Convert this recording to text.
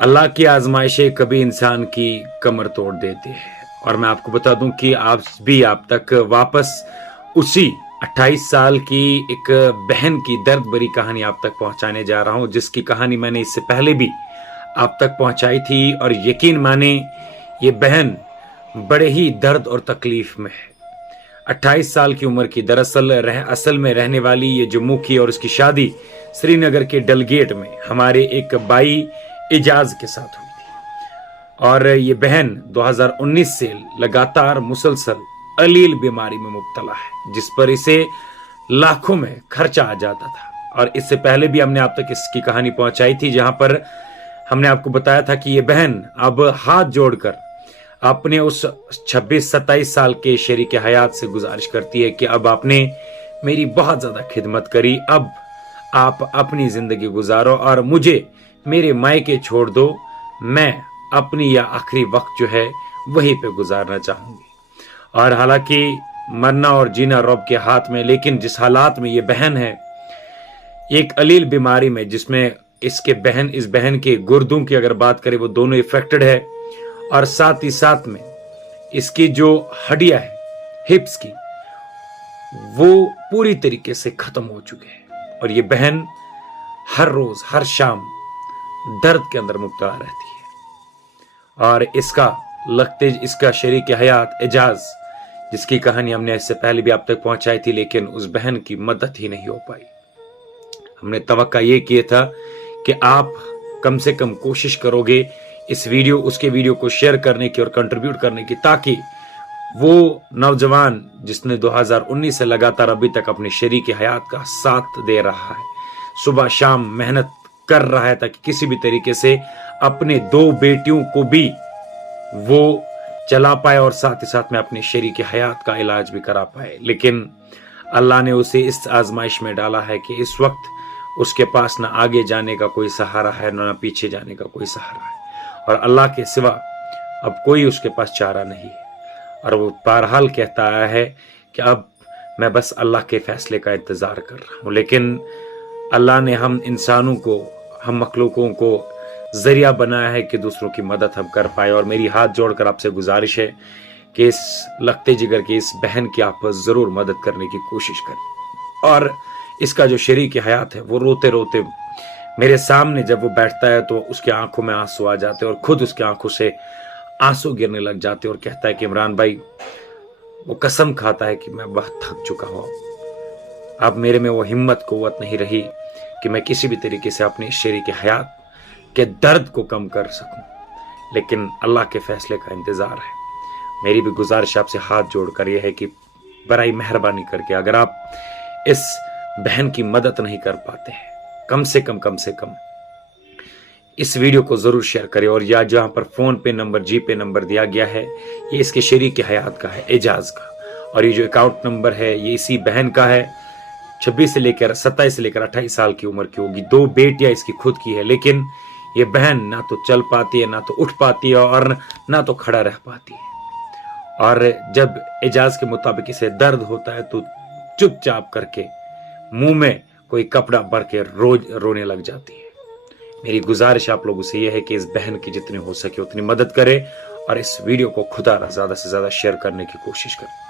अल्लाह की आजमाइशें कभी इंसान की कमर तोड़ देती है। और मैं आपको बता दूं कि आप तक वापस उसी 28 साल की एक बहन की दर्द भरी कहानी आप तक पहुंचाने जा रहा हूं, जिसकी कहानी मैंने इससे पहले भी आप तक पहुंचाई थी। और यकीन माने, ये बहन बड़े ही दर्द और तकलीफ में है। 28 साल की उम्र की, दरअसल असल में रहने वाली ये जम्मू की, और उसकी शादी श्रीनगर के डलगेट में हमारे एक भाई एजाज के साथ हुई थी। और ये बहन 2019 से लगातार मुसलसल अलील बीमारी में मुब्तला है, जिस पर इसे लाखों में खर्चा आ जाता था। और इससे पहले भी हमने आप तक इसकी कहानी पहुंचाई थी, जहां पर हमने आपको बताया था कि ये बहन अब हाथ जोड़कर अपने उस 26-27 साल के शरीक हयात से गुजारिश करती है कि अब आपने मेरी बहुत ज्यादा खिदमत करी, अब आप अपनी जिंदगी गुजारो और मुझे मेरे मायके छोड़ दो। मैं अपनी यह आखिरी वक्त जो है वहीं पे गुजारना चाहूंगी। और हालांकि मरना और जीना रब के हाथ में, लेकिन जिस हालात में ये बहन है, एक अलील बीमारी में, जिसमें इस बहन के गुर्दों की अगर बात करें वो दोनों इफेक्टेड है, और साथ ही साथ में इसकी जो हड्डियां है हिप्स की, वो पूरी तरीके से खत्म हो चुके हैं। और ये बहन हर रोज हर शाम दर्द के अंदर मुब्तला रहती है। और इसका शरीक हयात एजाज, जिसकी कहानी हमने इससे पहले भी आप तक पहुंचाई थी, लेकिन उस बहन की मदद ही नहीं हो पाई। हमने तवक्का ये किया था कि आप कम से कम कोशिश करोगे उसके वीडियो को शेयर करने की और कंट्रीब्यूट करने की, ताकि वो नौजवान जिसने 2019 से लगातार अभी तक अपने शरीक हयात का साथ दे रहा है, सुबह शाम मेहनत कर रहा है, ताकि किसी भी तरीके से अपने 2 बेटियों को भी वो चला पाए और साथ ही साथ में अपने शरीक हयात का इलाज भी करा पाए। लेकिन अल्लाह ने उसे इस आजमाइश में डाला है कि इस वक्त उसके पास ना आगे जाने का कोई सहारा है, ना पीछे जाने का कोई सहारा है, और अल्लाह के सिवा अब कोई उसके पास चारा नहीं है। और वो बहरहाल कहता आया है कि अब मैं बस अल्लाह के फैसले का इंतजार कर रहा हूं। लेकिन अल्लाह ने हम इंसानों को, हम मखलूकों को जरिया बनाया है कि दूसरों की मदद हम कर पाए। और मेरी हाथ जोड़कर आपसे गुजारिश है कि इस लगते जिगर की इस बहन की आप जरूर मदद करने की कोशिश करें। और इसका जो शरीक हयात है, वो रोते रोते मेरे सामने जब वो बैठता है तो उसकी आंखों में आंसू आ जाते और खुद उसकी आंखों से आंसू गिरने लग जाते, और कहता है कि इमरान भाई, वो कसम खाता है कि मैं बहुत थक चुका हूं, अब मेरे में वो हिम्मत कुव्वत नहीं रही कि मैं किसी भी तरीके से अपने शरीक हयात के दर्द को कम कर सकूं। लेकिन अल्लाह के फैसले का इंतजार है। मेरी भी गुजारिश आपसे हाथ जोड़कर यह है कि बराई मेहरबानी करके, अगर आप इस बहन की मदद नहीं कर पाते हैं, कम से कम इस वीडियो को जरूर शेयर करें। और या जहां पर फोन पे नंबर, जी पे नंबर दिया गया है, ये इसके शरीक हयात का है, एजाज का। और ये जो अकाउंट नंबर है, ये इसी बहन का है। 27 से लेकर 28 साल की उम्र की होगी। 2 बेटियां इसकी खुद की है, लेकिन ये बहन ना तो चल पाती है, ना तो उठ पाती है, और ना तो खड़ा रह पाती है। और जब एजाज के मुताबिक इसे दर्द होता है तो चुपचाप करके मुंह में कोई कपड़ा भर के रोज रोने लग जाती है। मेरी गुजारिश आप लोगों से यह है कि इस बहन की जितनी हो सके उतनी मदद करें, और इस वीडियो को खुदा ज्यादा से ज्यादा शेयर करने की कोशिश करें।